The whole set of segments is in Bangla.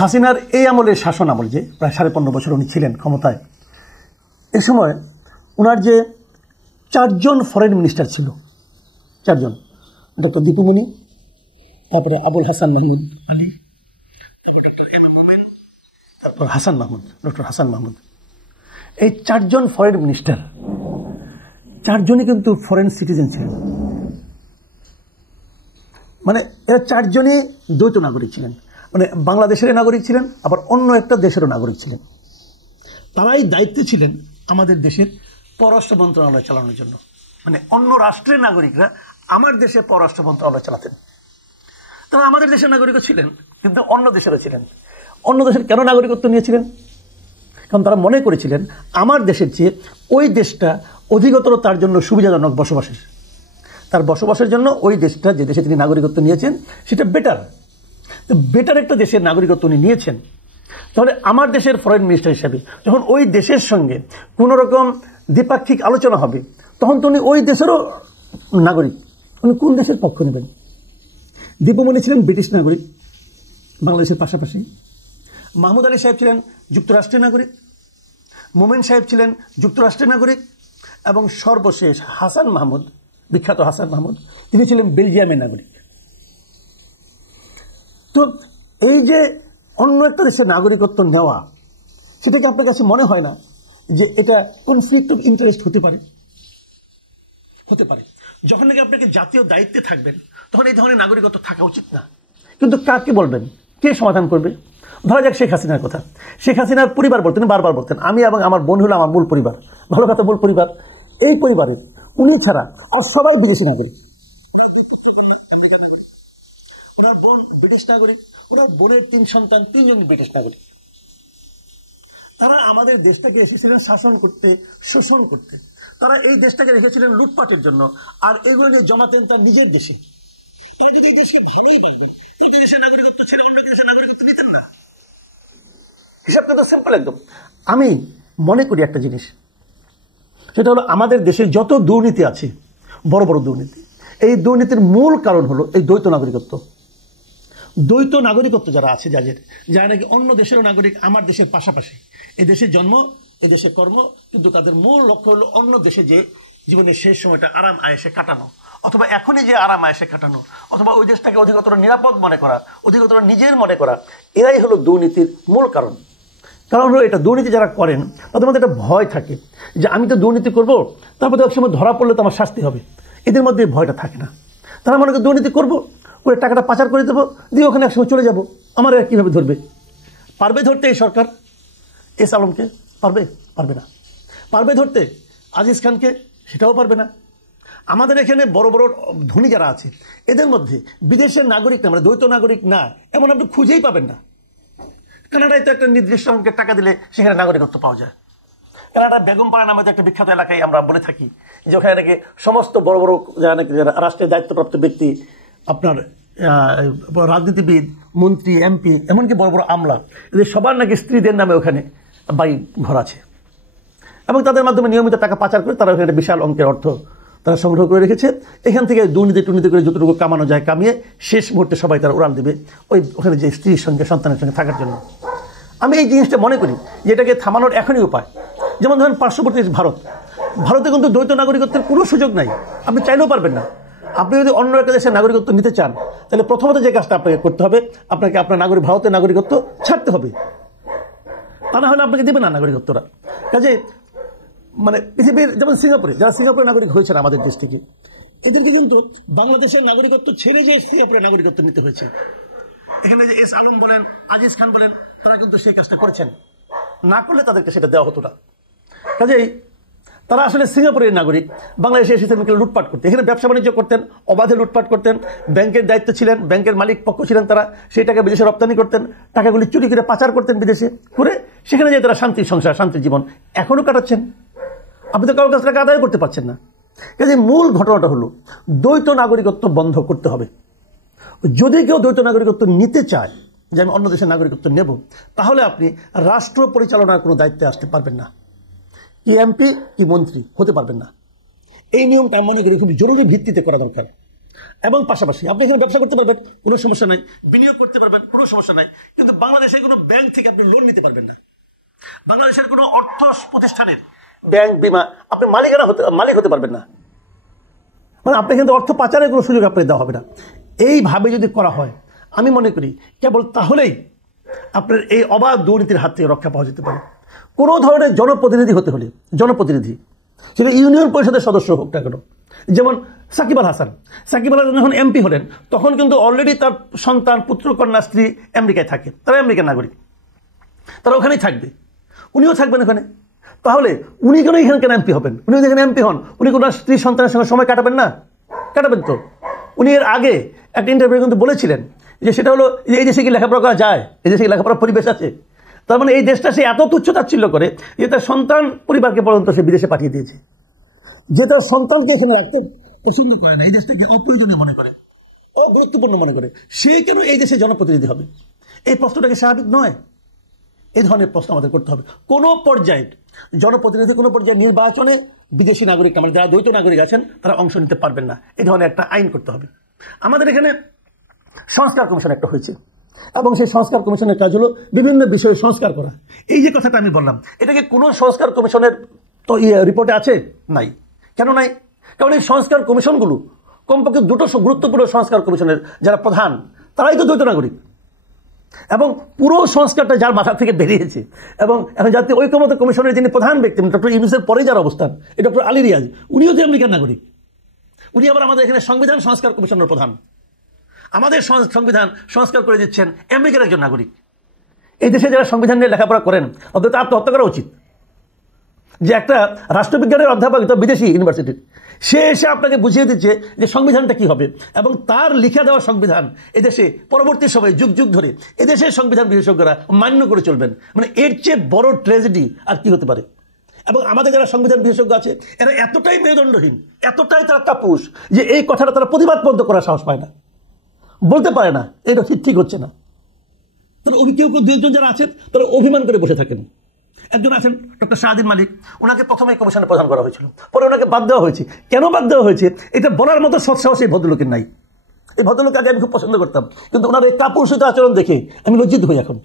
হাসিনার এই আমলের শাসন আমল যে প্রায় 15.5 বছর উনি ছিলেন ক্ষমতায়, এই সময় ওনার যে 4 জন ফরেন মিনিস্টার ছিল, 4 জন, ডক্টর দীপু মনি, তারপরে আবুল হাসান মাহমুদ আলী, তারপর হাসান মাহমুদ, ডক্টর হাসান মাহমুদ, এই 4 জন ফরেন মিনিস্টার 4 জনই কিন্তু ফরেন সিটিজেন ছিলেন। মানে এরা 4 জনই দ্বৈত নাগরিক ছিলেন, মানে বাংলাদেশের নাগরিক ছিলেন, আবার অন্য একটা দেশেরও নাগরিক ছিলেন। তারাই দায়িত্বে ছিলেন আমাদের দেশের পররাষ্ট্র মন্ত্রণালয় চালানোর জন্য। মানে অন্য রাষ্ট্রের নাগরিকরা আমার দেশে পররাষ্ট্র মন্ত্রণালয় চালাতেন। তারা আমাদের দেশের নাগরিকও ছিলেন, কিন্তু অন্য দেশেরও ছিলেন। অন্য দেশের কেন নাগরিকত্ব নিয়েছিলেন? কারণ তারা মনে করেছিলেন আমার দেশের চেয়ে ওই দেশটা অধিকতর তার জন্য সুবিধাজনক বসবাসের। তার বসবাসের জন্য ওই দেশটা, যে দেশে তিনি নাগরিকত্ব নিয়েছেন, সেটা বেটার। তো বেটার একটা দেশের নাগরিকত্ব উনি নিয়েছেন। তাহলে আমার দেশের ফরেন মিনিস্টার হিসেবে যখন ওই দেশের সঙ্গে কোনো রকম দ্বিপাক্ষিক আলোচনা হবে, তখন তো উনি ওই দেশেরও নাগরিক। উনি কোন দেশের পক্ষ নেবেন? দীপুমণি ছিলেন ব্রিটিশ নাগরিক বাংলাদেশের পাশাপাশি, মাহমুদ আলী সাহেব ছিলেন যুক্তরাষ্ট্রের নাগরিক, মোমেন সাহেব ছিলেন যুক্তরাষ্ট্রের নাগরিক, এবং সর্বশেষ হাসান মাহমুদ, বিখ্যাত হাসান মাহমুদ, তিনি ছিলেন বেলজিয়ামের নাগরিক। তো এই যে অন্য একটা দেশের নাগরিকত্ব নেওয়া, সেটা কি আপনার কাছে মনে হয় না যে এটা কনফ্লিক্ট অফ ইন্টারেস্ট হতে পারে? হতে পারে। যখন নাকি আপনাকে জাতীয় দায়িত্বে থাকবেন, তখন এই ধরনের নাগরিকত্ব থাকা উচিত না। কিন্তু কাকে বলবেন? কে সমাধান করবে? ধরা যাক শেখ হাসিনার কথা। শেখ হাসিনার পরিবার বলতেন, বারবার বলতেন, আমি এবং আমার বোন হলো আমার মূল পরিবার। ভালো কথা, মূল পরিবার। এই পরিবারে উনি ছাড়া আর সবাই বিদেশি নাগরিক। ওনার বোন ব্রিটিশ নাগরিক, ওনার বোনের 3 সন্তান, 3 জন ব্রিটিশ নাগরিক। তারা আমাদের দেশটাকে এসেছিলেন শাসন করতে, শোষণ করতে। তারা এই দেশটাকে রেখেছিলেন লুটপাটের জন্য, আর এগুলো নিয়ে জমাতেন তার নিজের দেশে। তারা যদি এই দেশকে ভালোই বাসবেন, এই দেশের নাগরিকত্ব ছেড়ে অন্য দেশের নাগরিকত্ব নিতেন না। হিসাবটা তো সিম্পল একদম। আমি মনে করি একটা জিনিস, সেটা হলো আমাদের দেশে যত দুর্নীতি আছে, বড় বড় দুর্নীতি, এই দুর্নীতির মূল কারণ হলো এই দ্বৈত নাগরিকত্ব। দ্বৈত নাগরিকত্ব যারা আছে, যারা নাকি অন্য দেশেরও নাগরিক, আমার দেশের পাশাপাশি, এই দেশে জন্ম, এই দেশে কর্ম, কিন্তু তাদের মূল লক্ষ্য হলো অন্য দেশে যে জীবনের শেষ সময়টা আরাম আয়েসে কাটানো, অথবা এখনই যে আরাম আয়েসে কাটানো, অথবা ওই দেশটাকে অধিকতর নিরাপদ মনে করা, অধিকতর নিজের মনে করা, এরাই হলো দুর্নীতির মূল কারণ। কারণ হলো এটা, দুর্নীতি যারা করেন তাদের মধ্যে একটা ভয় থাকে যে আমি তো দুর্নীতি করবো, তারপর তো একসময় ধরা পড়লে তো আমার শাস্তি হবে। এদের মধ্যে ভয়টা থাকে না। তারা মনে করে দুর্নীতি করবো, করে টাকাটা পাচার করে দেবো, দিয়ে ওখানে একসময় চলে যাব, আমার আর কীভাবে ধরবে? পারবে ধরতে এই সরকার এস আলমকে? পারবে না। পারবে ধরতে আজিজ খানকে? সেটাও পারবে না। আমাদের এখানে বড় বড় ধনী যারা আছে, এদের মধ্যে বিদেশের নাগরিক না, মানে দ্বৈত নাগরিক না, এমন আপনি খুঁজেই পাবেন না। কানাডায় তো একটা নির্দিষ্ট অঙ্কের টাকা দিলে সেখানে নাগরিকত্ব পাওয়া যায়। কানাডা বেগমপাড়া নামে একটা বিখ্যাত এলাকায় আমরা বলে থাকি যে ওখানে নাকি সমস্ত বড় বড় যারা নাকি রাষ্ট্রের দায়িত্বপ্রাপ্ত ব্যক্তি, আপনার রাজনীতিবিদ, মন্ত্রী, এমপি, এমনকি বড় বড় আমলা, এদের সবার নাকি স্ত্রীদের নামে ওখানে বাড়ি ঘর আছে, এবং তাদের মাধ্যমে নিয়মিত টাকা পাচার করে তারা ওখানে বিশাল অঙ্কের অর্থ তারা সংগ্রহ করে রেখেছে। এখান থেকে দুর্নীতি করে যতটুকু কামানো যায় কামিয়ে শেষ মুহূর্তে সবাই তারা উড়াল দেবে ওখানে যে স্ত্রীর সঙ্গে, সন্তানের সঙ্গে থাকার জন্য। আমি এই জিনিসটা মনে করি যে এটাকে থামানোর এখনই উপায়। যেমন ধরেন পার্শ্ববর্তী ভারতে কিন্তু দ্বৈত নাগরিকত্বের কোনো সুযোগ নাই, আপনি চাইলেও পারবেন না। আপনি যদি অন্য একটা দেশের নাগরিকত্ব নিতে চান, তাহলে প্রথমত যে কাজটা আপনাকে করতে হবে, আপনাকে আপনার ভারতের নাগরিকত্ব ছাড়তে হবে, তা না হলে আপনাকে দেবে না নাগরিকত্বরা। কাজে মানে পৃথিবীর যেমন যারা সিঙ্গাপুরের নাগরিক হয়েছেন আমাদের দেশ থেকে, এদেরকে কিন্তু বাংলাদেশের নাগরিকত্ব ছেড়ে যে সিঙ্গাপুরের নাগরিকত্ব নিতে হয়েছে। এখানে যে এস আলম বলেন, আজিজ খান বলেন, তারা কিন্তু সেই কাজটা করেছেন। না করলে তাদেরকে সেটা দেওয়া হতো না। কাজেই তারা আসলে সিঙ্গাপুরের নাগরিক, বাংলাদেশে এসেছেন লুটপাট করতে, এখানে ব্যবসা বাণিজ্য করতেন, অবাধে লুটপাট করতেন, ব্যাংকের দায়িত্ব ছিলেন, ব্যাংকের মালিক পক্ষ ছিলেন তারা, সেই টাকা বিদেশে রপ্তানি করতেন, টাকাগুলি চুরি করে পাচার করতেন বিদেশে করে, সেখানে যে তারা শান্তির সংসার, শান্তির জীবন এখনও কাটাচ্ছেন। আপনি তো কারোর কাছ থেকে আদায় করতে পারছেন না। কাজে মূল ঘটনাটা হলো দ্বৈত নাগরিকত্ব বন্ধ করতে হবে। যদি কেউ দ্বৈত নাগরিকত্ব নিতে চায় যে আমি অন্য দেশের নাগরিকত্ব নেব, তাহলে আপনি রাষ্ট্র পরিচালনার কোনো দায়িত্বে আসতে পারবেন না, কি এমপি কি মন্ত্রী হতে পারবেন না। এই নিয়মটা মনে করি খুব জরুরি ভিত্তিতে করা দরকার। এবং পাশাপাশি আপনি এখানে ব্যবসা করতে পারবেন, কোনো সমস্যা নাই, বিনিয়োগ করতে পারবেন, কোনো সমস্যা নাই, কিন্তু বাংলাদেশের কোনো ব্যাংক থেকে আপনি লোন নিতে পারবেন না। বাংলাদেশের কোনো অর্থ প্রতিষ্ঠানের ব্যাংক বিমা আপনি মালিক হতে পারবেন না। মানে আপনি কিন্তু অর্থ পাচারের কোনো সুযোগ আপনাকে দেওয়া হবে না। এইভাবে যদি করা হয়, আমি মনে করি কেবল তাহলেই আপনার এই অবাধ দুর্নীতির হাত থেকে রক্ষা পাওয়া যেতে পারে। কোনো ধরনের জনপ্রতিনিধি হতে হলে, জনপ্রতিনিধি সেটা ইউনিয়ন পরিষদের সদস্য হোক না কেন, যেমন সাকিব আল হাসান যখন এমপি হলেন তখন কিন্তু অলরেডি তার সন্তান, পুত্র, কন্যা, স্ত্রী আমেরিকায় থাকে, তারা আমেরিকার নাগরিক, তারা ওখানেই থাকবে, উনিও থাকবেন ওখানে। তাহলে উনি কেন এখানে কেন এমপি হবেন? উনি যেখানে এমপি হন, উনি কোনো স্ত্রী সন্তানের সঙ্গে সময় কাটাবেন না? কাটাবেন তো। উনি এর আগে একটা ইন্টারভিউ কিন্তু বলেছিলেন যে সেটা হলো এই দেশে কি লেখাপড়া করা যায়, এই দেশে কি লেখাপড়ার পরিবেশ আছে। তার মানে এই দেশটা সে এত তুচ্ছ-তাচ্ছিল্য করে যে তার সন্তান পরিবারকে পর্যন্ত সে বিদেশে পাঠিয়ে দিয়েছে, যে তার সন্তানকে এখানে রাখতে পছন্দ করে না, এই দেশটাকে অপ্রয়োজনীয় মনে করে, অগুরুত্বপূর্ণ মনে করে। সে কেন এই দেশে জনপ্রতিনিধি হবে? এই প্রশ্নটাকে স্বাভাবিক নয়। এই ধরনের প্রশ্ন আমাদের করতে হবে। কোনো পর্যায়ে জনপ্রতিনিধি, কোনো পর্যায়ে নির্বাচনে বিদেশি নাগরিক, মানে যারা দ্বৈত নাগরিক আছেন, তারা অংশ নিতে পারবেন না। এই ধরনের একটা আইন করতে হবে। আমাদের এখানে সংস্কার কমিশন একটা হয়েছে, এবং সেই সংস্কার কমিশনের কাজ হলো বিভিন্ন বিষয়ে সংস্কার করা। এই যে কথাটা আমি বললাম, এটাকে কোনো সংস্কার কমিশনের তো রিপোর্টে আছে? নাই। কেন নাই? কারণ এই সংস্কার কমিশনগুলো কমপক্ষে দুটো গুরুত্বপূর্ণ সংস্কার কমিশনের যারা প্রধান, তারাই তো দ্বৈত নাগরিক। এবং পুরো সংস্কারটা যার মাথা থেকে বেরিয়েছে, এবং এখন জাতীয় ঐক্যমত্য কমিশনের যিনি প্রধান ব্যক্তি, ডক্টর ইউনূসের পরে যার অবস্থান, এই ডক্টর আলী রিয়াজ, উনিও তো আমেরিকার নাগরিক। উনি আবার আমাদের এখানে সংবিধান সংস্কার কমিশনের প্রধান। আমাদের সংবিধান সংস্কার করে দিচ্ছেন আমেরিকার একজন নাগরিক। এই দেশে যারা সংবিধান নিয়ে লেখাপড়া করেন, অন্তত আত্মহত্যা করা উচিত। যে একটা রাষ্ট্রবিজ্ঞানের অধ্যাপক, তো বিদেশি ইউনিভার্সিটির, সে এসে আপনাকে বুঝিয়ে দিচ্ছে যে সংবিধানটা কি হবে, এবং তার লিখে দেওয়া সংবিধান এদেশে পরবর্তী সময়ে যুগ যুগ ধরে এদেশের সংবিধান বিশেষজ্ঞরা মান্য করে চলবেন। মানে এর চেয়ে বড় ট্র্যাজেডি আর কি হতে পারে? এবং আমাদের যারা সংবিধান বিশেষজ্ঞ আছে, এরা এতটাই মেরুদণ্ডহীন, এতটাই তারা কাপুরুষ যে এই কথাটা তারা প্রতিবাদ পর্যন্ত করার সাহস পায় না, বলতে পারে না এটা ঠিক হচ্ছে না। তারা কেউ দুজন যারা আছেন তারা অভিমান করে বসে থাকেন। একজন আছেন ডক্টর শাহদিন মালিক, ওনাকে প্রথমে কমিশনে প্রদান করা হয়েছিল, পরে ওনাকে বাদ দেওয়া হয়েছে। কেন বাদ দেওয়া হয়েছে এটা বলার মতো সৎসাহস এই ভদ্রলোকের নাই। এই ভদ্রলোক আগে আমি খুব পছন্দ করতাম, কিন্তু ওনার এই কাপুরুষিত আচরণ দেখে আমি লজ্জিত হই এখন।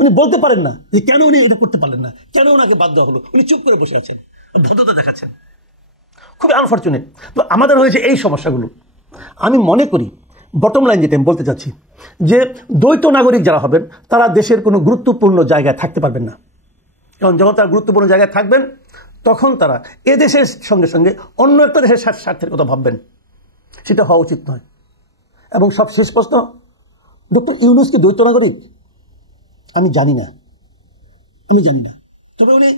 উনি বলতে পারেন না যে কেন উনি এটা করতে পারলেন না, কেন ওনাকে বাদ দেওয়া হলো। উনি চুপ করে বসে আছেন, ভদ্রতা দেখাচ্ছেন, খুবই আনফর্চুনেট। তো আমাদের হয়েছে এই সমস্যাগুলো। আমি মনে করি বটম লাইন যেটা আমি বলতে চাচ্ছি, যে দ্বৈত নাগরিক যারা হবেন তারা দেশের কোনো গুরুত্বপূর্ণ জায়গায় থাকতে পারবেন না। কারণ যখন তারা গুরুত্বপূর্ণ জায়গায় থাকবেন, তখন তারা এ দেশের সঙ্গে সঙ্গে অন্য একটা দেশের স্বার্থের কথা ভাববেন, সেটা হওয়া উচিত নয়। এবং সব শেষ প্রশ্ন, ডক্টর ইউনূস কি দ্বৈত নাগরিক? আমি জানি না। তবে উনি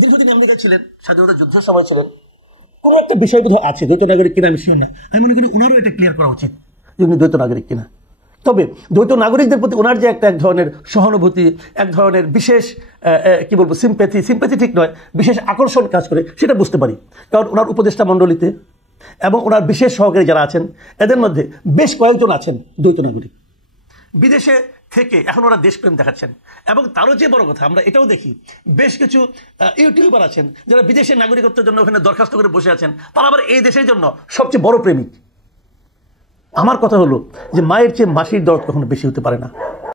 দীর্ঘদিন আমেরিকা ছিলেন, স্বাধীনতা যুদ্ধের সময় ছিলেন, কোনো একটা বিষয় বোধহয় আছে দ্বৈত নাগরিক কিনা আমি শিওর না। আমি মনে করি ওনারও এটা ক্লিয়ার করা উচিত যে উনি দ্বৈত নাগরিক কিনা। তবে দ্বৈত নাগরিকদের প্রতি ওনার যে এক ধরনের সহানুভূতি, এক ধরনের বিশেষ কি বলবো সিম্প্যাথি ঠিক নয়, বিশেষ আকর্ষণ কাজ করে, সেটা বুঝতে পারি। কারণ ওনার উপদেষ্টা মণ্ডলীতে এবং ওনার বিশেষ সহকারী যারা আছেন, এদের মধ্যে বেশ কয়েকজন আছেন দ্বৈত নাগরিক। বিদেশে থেকে এখন ওরা দেশপ্রেম দেখাচ্ছেন। এবং তারও যে বড় কথা, আমরা এটাও দেখি বেশ কিছু ইউটিউবার আছেন যারা বিদেশের নাগরিকত্বের জন্য ওখানে দরখাস্ত করে বসে আছেন, তারা আবার এই দেশের জন্য সবচেয়ে বড় প্রেমিক। আমার কথা হলো যে মায়ের চেয়ে মাসির দরদ কখনো বেশি হতে পারে না।